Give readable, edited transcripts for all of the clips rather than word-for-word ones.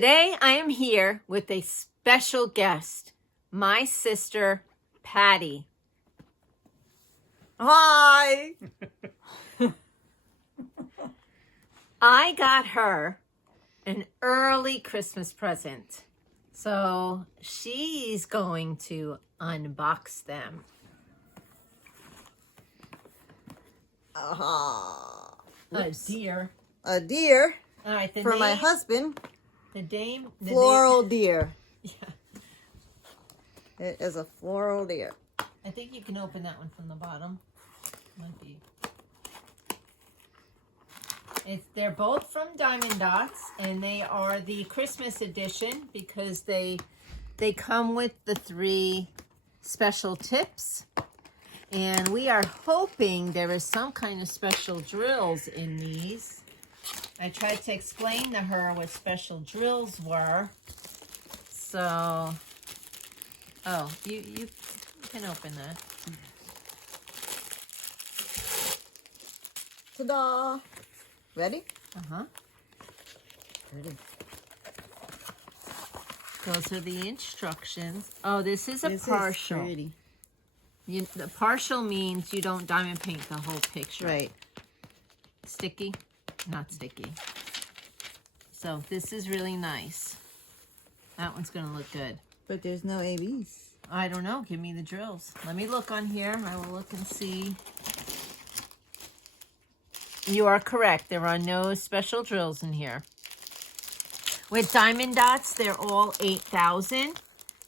Today I am here with a special guest, my sister, Patty. Hi! I got her an early Christmas present. So she's going to unbox them. A deer. A deer All right, for my husband. The name. Floral deer. Yeah. It is a floral deer. I think you can open that one from the bottom. Might be. They're both from Diamond Dots, and they are the Christmas edition because they come with the 3 special tips. And we are hoping there is some kind of special drills in these. I tried to explain to her what special drills were. So, oh, you can open that. Ta-da! Ready? Uh-huh. Ready. Those are the instructions. Oh, this is a This partial. is pretty. The partial means you don't diamond paint the whole picture. Right. Sticky? Not sticky. So this is really nice. That one's going to look good. But there's no ABs. I don't know. Give me the drills. Let me look on here. I will look and see. You are correct. There are no special drills in here. With Diamond Dots, they're all 8,000.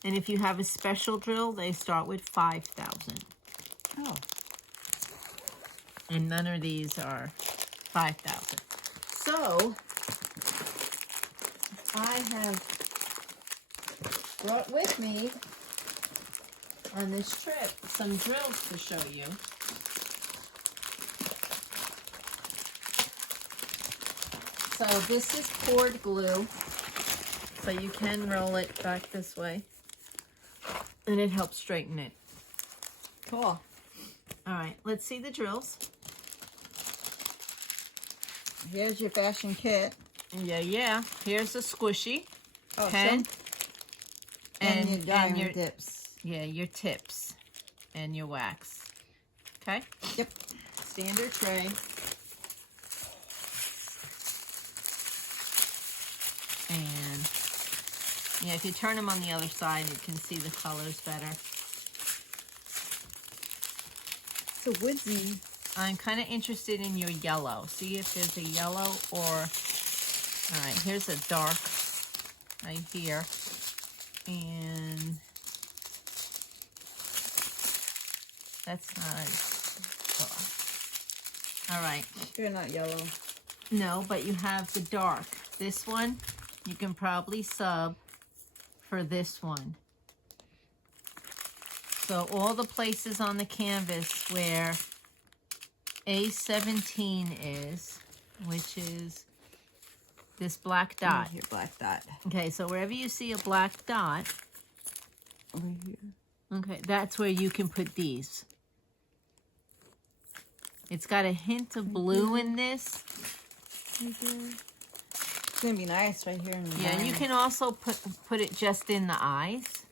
And if you have a special drill, they start with 5,000. Oh. And none of these are 5,000. So, I have brought with me on this trip some drills to show you. So this is poured glue, so you can roll it back this way, and it helps straighten it. Cool. All right, let's see the drills. Here's your fashion kit. Yeah. Here's a squishy Oh, pen, and your diamond tips. Yeah, your tips and your wax. Okay. Yep. Standard tray. And yeah, if you turn them on the other side, you can see the colors better. So woodsy. I'm kind of interested in your yellow. See if there's a yellow or... All right, here's a dark right here. And that's not... All right. They're not yellow. No, but you have the dark. This one, you can probably sub for this one. So all the places on the canvas where A17 is, which is this black dot. Your black dot. Okay, so wherever you see a black dot, Over here. okay, that's where you can put these. It's got a hint of blue in this. Right there. It's gonna be nice right here in the Yeah, and you eye. can also put it just in the eyes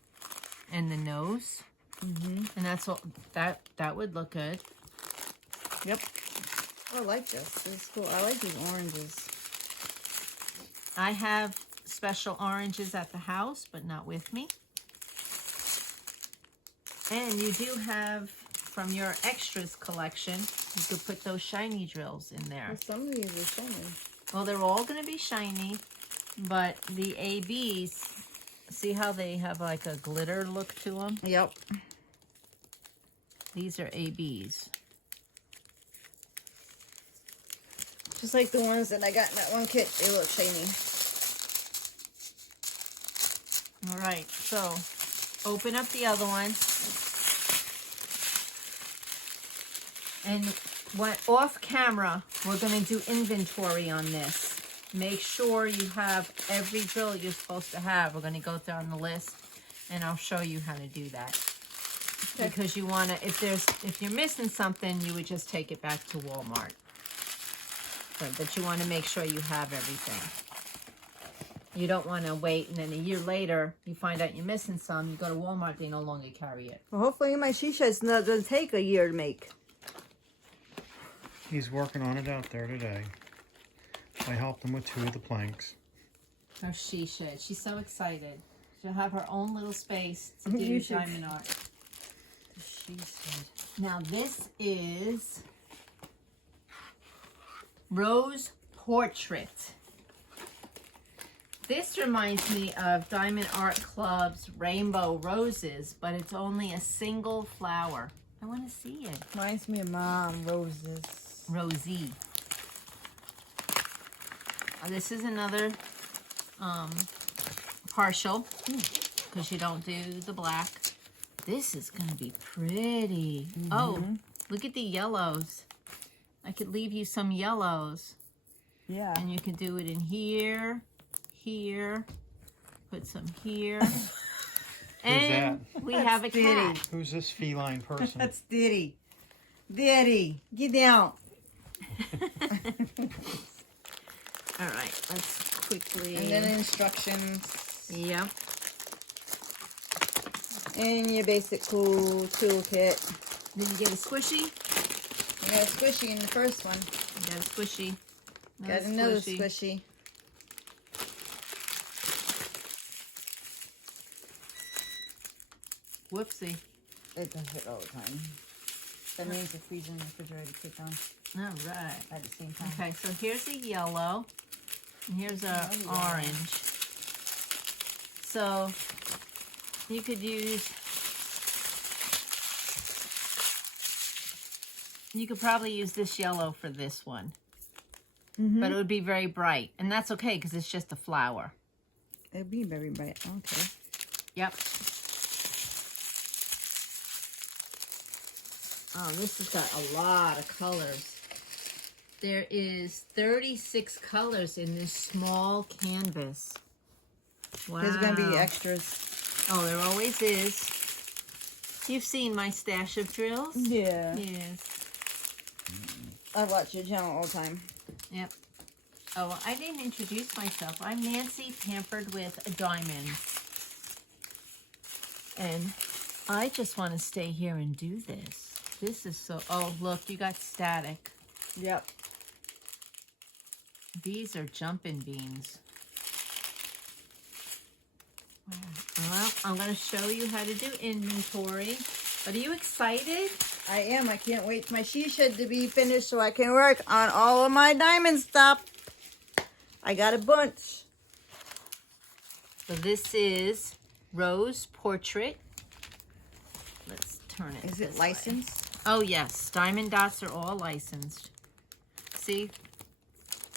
and the nose. Mm-hmm. And that's what that would look good. Yep. I like this. This is cool. I like these oranges. I have special oranges at the house, but not with me. And you do have, from your extras collection, you could put those shiny drills in there. Well, some of these are shiny. Well, they're all going to be shiny, but the ABs, see how they have like a glitter look to them? Yep. These are ABs. Just like the ones that I got in that one kit, they look shiny. All right, so open up the other one. And off camera, we're going to do inventory on this. Make sure you have every drill you're supposed to have. We're going to go down the list, and I'll show you how to do that. Okay. Because you want to, if you're missing something, you would just take it back to Walmart. But you want to make sure you have everything. You don't want to wait, and then a year later, you find out you're missing some. You go to Walmart, they no longer carry it. Well, hopefully my shisha doesn't take a year to make. He's working on it out there today. I helped him with 2 of the planks. Her she should. She's so excited. She'll have her own little space to do You should. diamond art. She said. Now this is Rose Portrait. This reminds me of Diamond Art Club's Rainbow Roses, but it's only a single flower. I want to see it. Reminds me of Mom Roses. Rosie. This is another partial, because you don't do the black. This is going to be pretty. Oh, look at the yellows. I could leave you some yellows. Yeah. And you can do it in here, here, put some here. And we have a cat. Who's this feline person? That's Diddy. Diddy, get down. All right, let's quickly. And then instructions. Yep. And your basic cool toolkit. Did you get a squishy? You got a squishy in the first one. You got a squishy. Got another squishy. Whoopsie. It does it all the time. That means the freezer and the refrigerator kick on All right. at the same time. Okay, so here's a yellow, and here's a orange. So you could use, you could probably use this yellow for this one, but it would be very bright, and that's okay because it's just a flower. It'll be very bright. Okay. Yep. Oh, this has got a lot of colors. There is 36 colors in this small canvas. Wow. There's going to be extras. Oh, there always is. You've seen my stash of drills? Yeah. Yes. I watch your channel all the time. Yep. Oh, I didn't introduce myself. I'm Nancy, Pampered with Diamonds. And I just want to stay here and do this. This is so... Oh, look, you got static. Yep. These are jumping beans. Wow. Well, I'm going to show you how to do inventory. But are you excited? I am. I can't wait for my shisha to be finished so I can work on all of my diamond stuff. I got a bunch. So this is Rose Portrait. Let's turn it. Is this it way. licensed? Oh, yes. Diamond Dots are all licensed. See?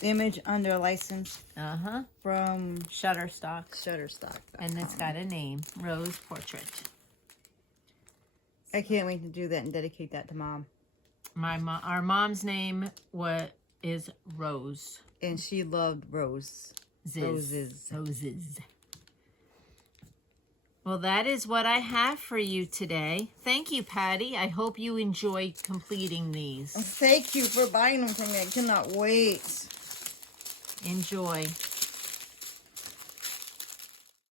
Image under license Uh-huh. from Shutterstock. Shutterstock. And it's got a name. Rose Portrait. I can't wait to do that and dedicate that to Mom. Our mom's name is Rose. And she loved Rose. Roses. Roses. Well, that is what I have for you today. Thank you, Patty. I hope you enjoyed completing these. Thank you for buying them for me. I cannot wait. Enjoy.